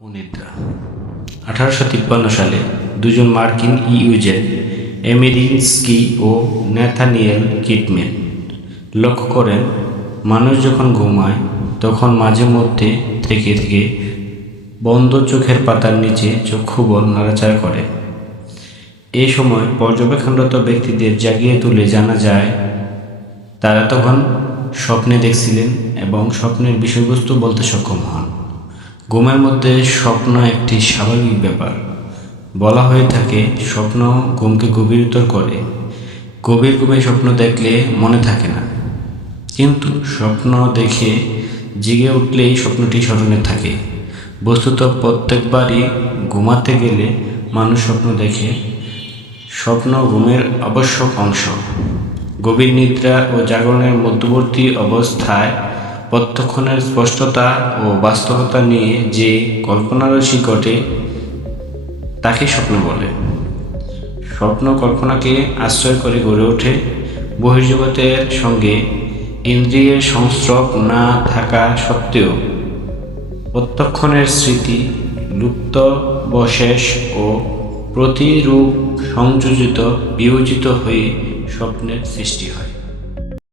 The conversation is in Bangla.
অনিদ্রা 1853 সালে দুজন মার্কিন ইউজেন এমেরিনস্কি ও ন্যাথানিয়েল কিটম্যান লক্ষ্য করেন মানুষ যখন ঘুমায় তখন মাঝে মধ্যে থেকে থেকে বন্ধ চোখের পাতার নিচে চক্ষুবল নাড়াচাড়া করে। এই সময় পর্যবেক্ষণরত ব্যক্তিদের জাগিয়ে তুলে জানা যায় তারা তখন স্বপ্নে দেখছিলেন এবং স্বপ্নের বিষয়বস্তু বলতে সক্ষম হন। ঘুমের মধ্যে স্বপ্ন একটি স্বাভাবিক ব্যাপার। বলা হয়ে থাকে স্বপ্ন ঘুমকে গভীরতর করে। গভীর ঘুমে স্বপ্ন দেখলে মনে থাকে না, কিন্তু স্বপ্ন দেখে জেগে উঠলেই স্বপ্নটি স্মরণে থাকে। বস্তুত প্রত্যেকবারই ঘুমাতে গেলে মানুষ স্বপ্ন দেখে। স্বপ্ন ঘুমের আবশ্যক অংশ। গভীর নিদ্রা ও জাগরণের মধ্যবর্তী অবস্থায় প্রত্যক্ষণের স্পষ্টতা ও বাস্তবতা নিয়ে যে কল্পনারসি ঘটে তাকে স্বপ্ন বলে। স্বপ্ন কল্পনাকে আশ্রয় করে গড়ে ওঠে। বহির্জগতের সঙ্গে ইন্দ্রিয়ের সংস্রব না থাকা সত্ত্বেও প্রত্যক্ষণের স্মৃতি লুপ্তাবশেষ ও প্রতিরূপ সংযোজিত বিয়োজিত হয়ে স্বপ্নের সৃষ্টি হয়।